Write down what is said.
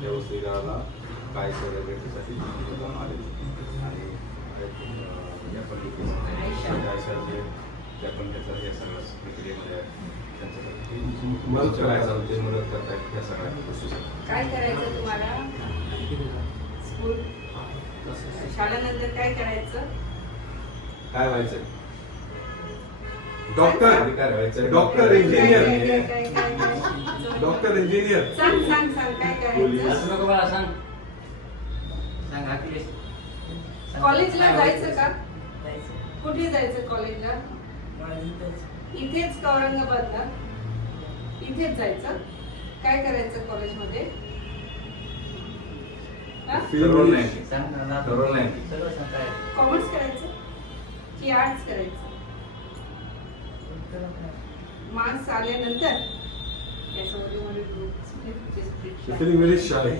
त्या वसतिगृहाला काय सहकार्य भेटण्यासाठी आले आणि या पण त्या पण त्याचा या सगळ्या प्रक्रियेमध्ये त्यांच्यासाठी मदत करायचं ते मदत करतायत या सगळ्या गोष्टीसाठी. काय करायचं तुम्हाला स्कूल शाळेनंतर काय करायचं? काय व्हायचं? डॉक्टर, काय व्हायचं? डॉक्टर, इंजिनियर, काय डॉक्टर, इंजिनियर. सांग काय करायचं? असं नको मला सांग अखिलेश. कॉलेजला जायचं का? कुठे जायचं कॉलेजला? इथेच का औरंगाबादला? इथेच जायचं. काय करायचं कॉलेजमध्ये? ठरवलं नाही. सांग ना. ठरवलं नाही. सगळं सांग काय. कॉमर्स करायचं की आर्ट्स करायचं? मार्क्स आल्यानंतर You're feeling very shy.